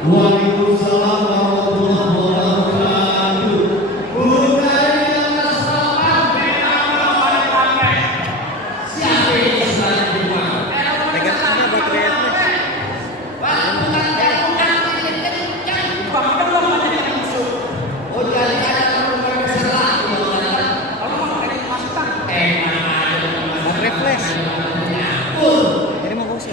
Waalaikumsalam warahmatullahi wabarakatuh. Budaya masyarakat siapa yang salah juga? Oh jadi ada orang salah. Refresh. Jadi mau ngusir.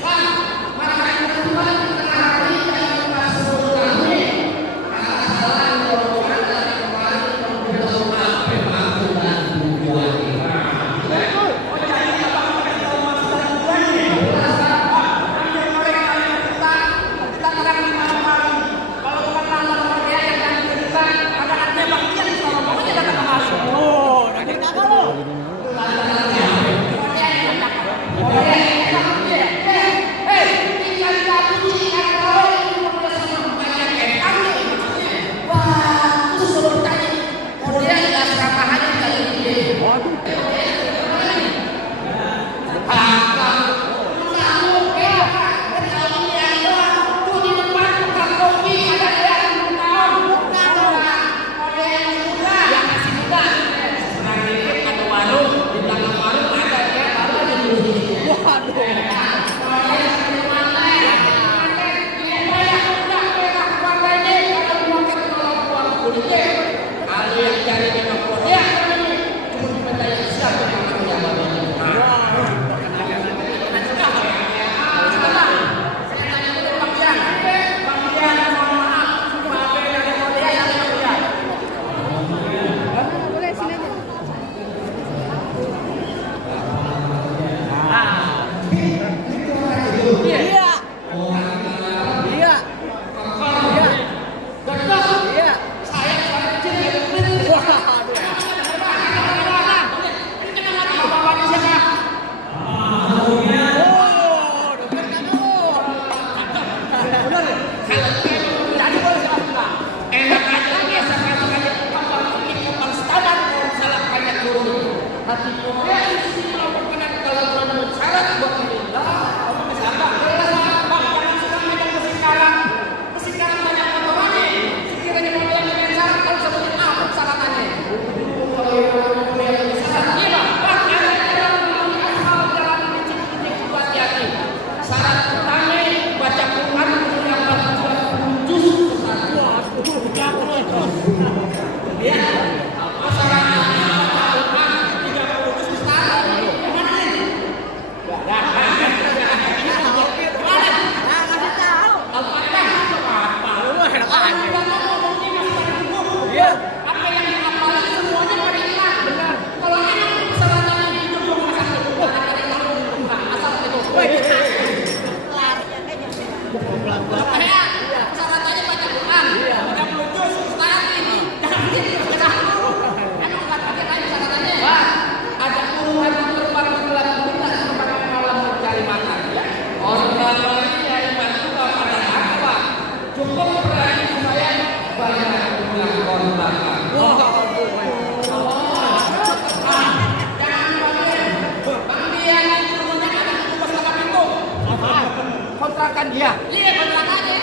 kontrakan dia. Iya, kontrakannya.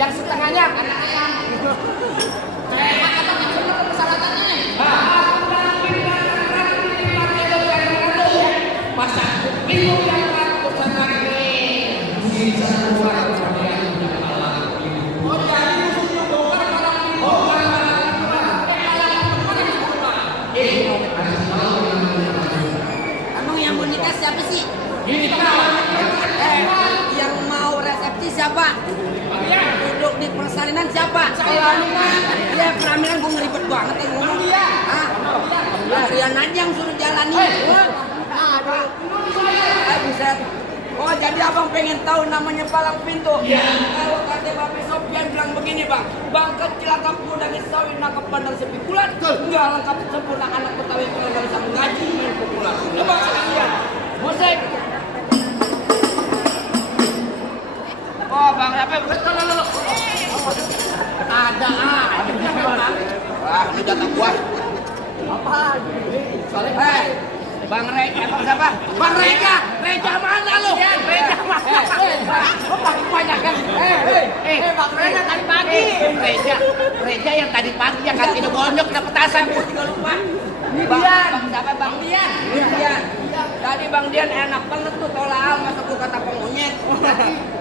Yang setengahnya anak ayam. Kayak abang yang bener persyaratannya. Masa itu yang ratusan lagi. Bisa keluar kemudian oh jadi musuhnya bongkar malam ini. Bongkar malam ini. Emang yang mau nikah siapa sih? Kita Yang mau resepsi siapa? Duduk di persalinan siapa? Ya peramilan gue ngeribet banget yang ngomong dia. Hah? Kalian aja yang suruh jalani. Buset. Oh jadi abang pengen tahu namanya palang pintu? Iya. Kalau kata Bapak Sofian bilang begini bang, bangkat cilaka kuda ngesawi nangkep bandar sepikulan, enggak lengkap sempurna anak Betawi kalau nggak bisa mengaji main pukulan. Abang sekalian, musik. Oh bang, apa betul lo? Ada wah ini jatah gua. Apa? Bang Reja, Bang siapa? Bang Reja, Reja mana lu? Reja mana? Lu pakai banyak kan? Bang Reja tadi pagi. Reja yang tadi pagi yang kaki gondok dapet petasan. Gua juga lupa. Bang siapa Bang Dian? Dian. Tadi Bang Dian enak banget tuh tolak masuk ke kata pengunyet.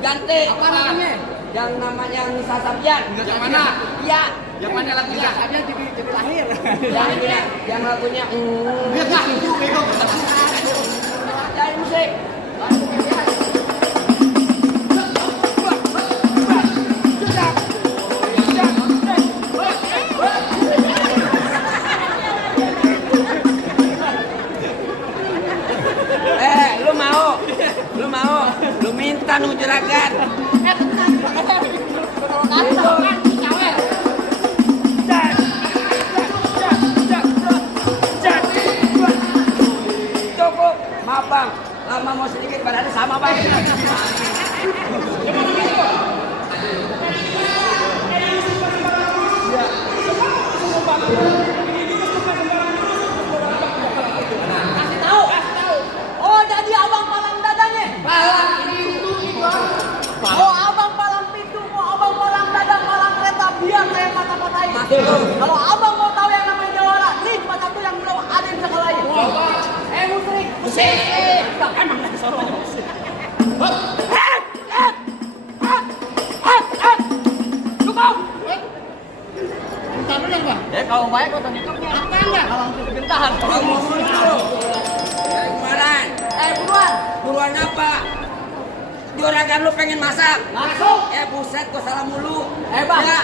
Ganti. Apa namanya? Yang namanya Nisa Sabian. yang mana? Iya. Yang mana lagunya? Ada jadi lahir. Yang lagunya Lihatlah itu bego. dari musik. Lu minta nu juragan. Cukup, maaf bang, lama mau sedikit badannya sama bang. Kasih tahu. Oh jadi abang palang dadanya. Palang pintu itu. Oh abang palang pintu, mau abang palang dada, palang kereta biar saya mata-matain. Kalau abang mau tahu yang namanya jawara, nih cuma satu yang belum ada yang bisa kalahin. Musrik. Musik. Emang dari sono musik. Cukup. Bentar dulu bang. Kalau baik kota nyetopnya apa enggak? Kalau kegentahan. Dari kemarin. Buruan apa? Juragan lu pengen masak? Masuk. Buset, gua salah mulu. Bang. Ya.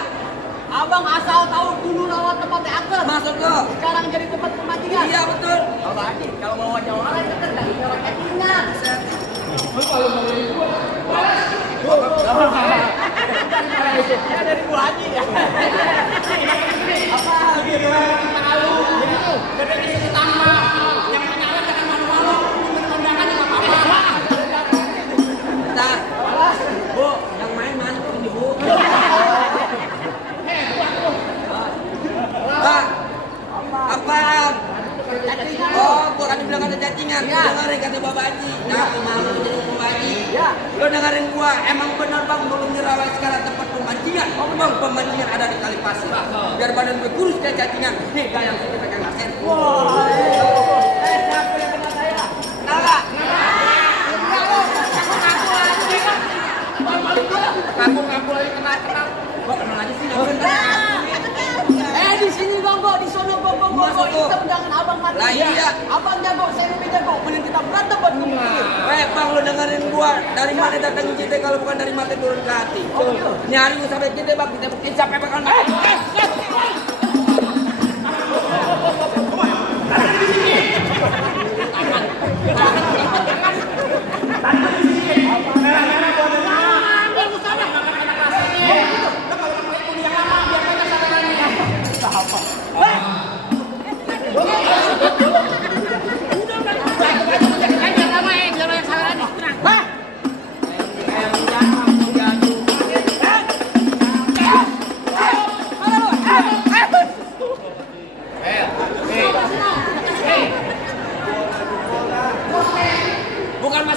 Abang asal tahu dulu nama tempatnya angker. Masuk lo. Sekarang jadi tempat pemancingan. Iya betul. Abang Haji, kalau mau jawara itu kan dari orang cacingan. Lu kalau mau dari gua. Ya dari gua Haji ya. Apa gitu? Malu. Gede di situ tanpa yang menyala jangan malu-malu. Undangan enggak apa-apa. Bentar. Bu, yang main mantu nih, Bu. Apaan? Oh, gua kan bilang ada cacingan. Lu dengerin kata Bapak Haji. Nah, aku malu jadi Bapak Haji. Lu dengerin gua, emang bener bang belum dirawat sekarang tempat pemancingan. Bang, pemancingan ada di Kali Pasir. Biar badan gue kurus kayak cacingan. Nih, gayang kita pakai laser. Wah. Siapa yang kena saya? Nala. Ngaku lagi kenal. Kok kenal aja sih? Di sini gongo, di sono gongo. Itu jangan abang mati. Lah iya. Abang jago, saya lebih jago. Mending kita berantem buat ngomongin. Bang, lu dengerin gua. Dari mana datang cinta kalau bukan dari mati turun ke hati. Nyari gua sampai cinta bang, kita buktiin sampai bakal mati.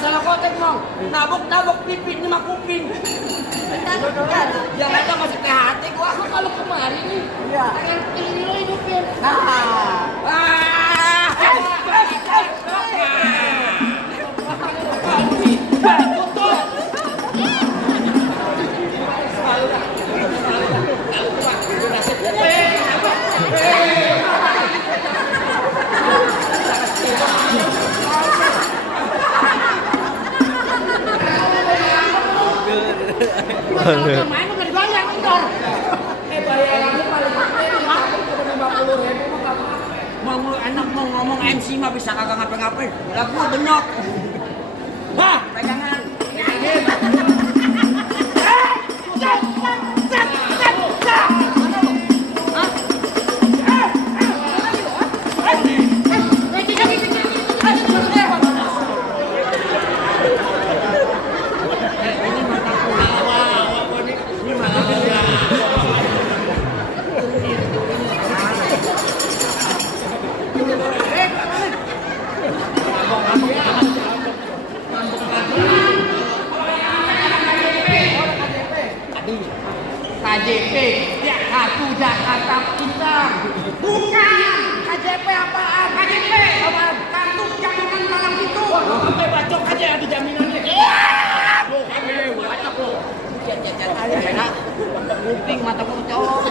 masalah kotek mong. Nabok pipit nih mah kuping. Jangan dong masih teh hati gua. Kalau kemarin nih, Iya. ini lo hidupin. Kalau main bukan dibayar motor. Bayarannya paling gede mah 50.000 mah kamu. Mau enak mau ngomong MC mah bisa kagak ngapa-ngapain. Lah gua benyok. Wah, pegangan. KJP, Kartu Jakarta Pintar. Bukan. KJP apaan? KJP. Apaan? Kartu jaminan malam itu. Sampai bacok aja ada jaminannya. Loh, banyak loh. Jangan aja, kuping mata gua cowok.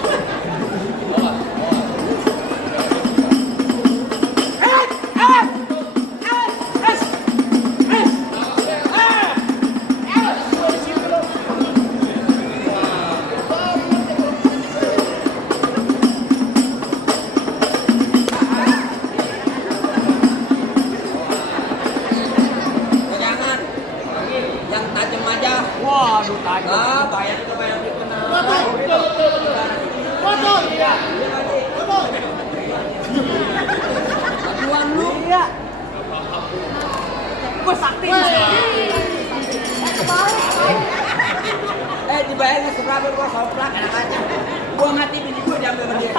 Yang tajam aja. Waduh, tajam. Ah, bayar juga bayar dikenal. Foto. Iya. Aduan lu. Iya. Gua sakti. Dibayarnya seberapa gua soplak enak aja. Gua mati bini gua diambil sama dia.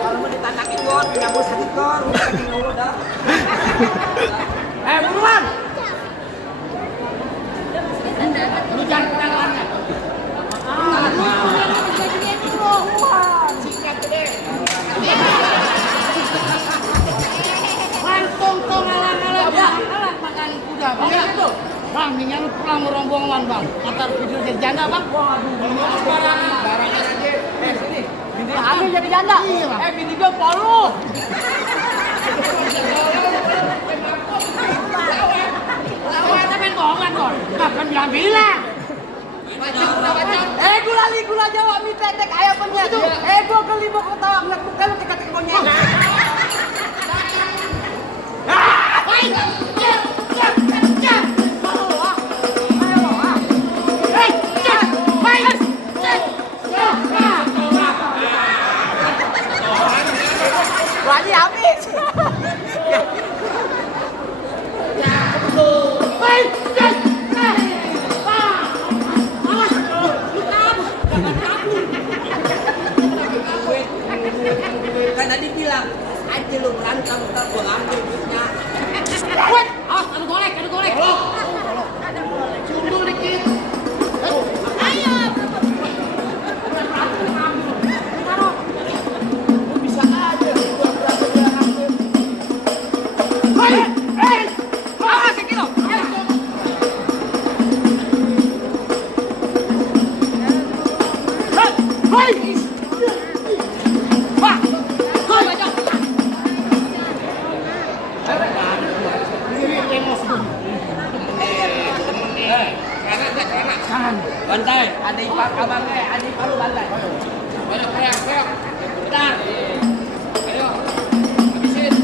Kalau mau ditanakin gua, nyambung sakit gor, sakit ngomong dah. Buruan. Lu jangan tangannya. Sikat deh. Langsung tuh ngalah-ngalah. Ngalah makan kuda, Bang. Itu. Bang, mendingan lu pulang merombongan, Bang. Antar video jadi janda, Bang. Waduh, barangan aja. Sini. Bini Ami jadi janda. Iya, Bang. Bini dia polu. Lawan main bohongan, Bang. Kapan bilang-bilang? Gula Jawa mie tetek ayam penyet. Gua geli mau ketawa ngeliat muka lu ketika monyet. Wali habis. Kan tadi bilang aja lu berantem ntar gua ambil duitnya. Wait, ada golek. Sundul dikit. Ayo. Bisa aja gua berhasil ambil. Hei, awas kilo. Hei. Wah. Hei, bajak. Bantai, ada ipar abangnya, ada ipar lu bantai. Berak. Bentar. Ayo. Habisin.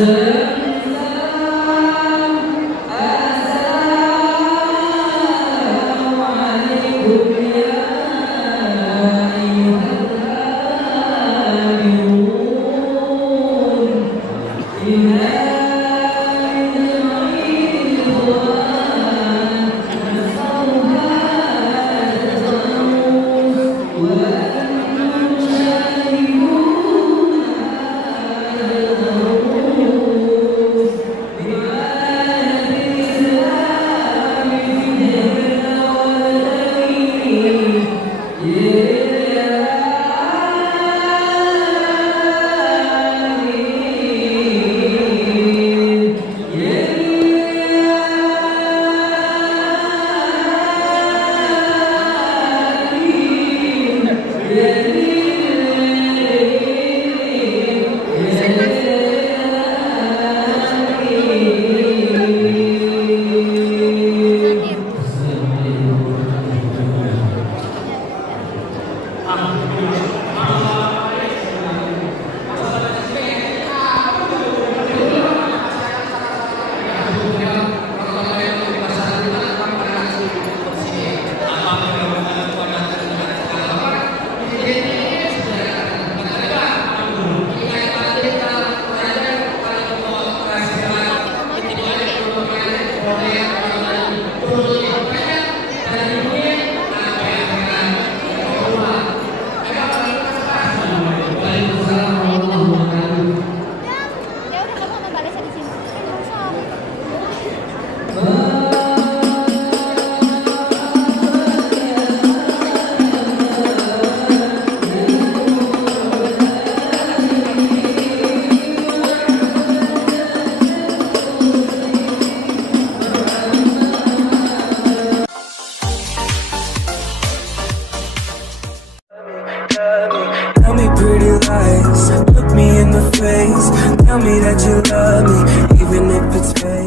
Ya udah kamu ambil balasnya di sini. Nggak usah. Tell me pretty lies, look me in the face. Tell me that you love me, even if it's fake.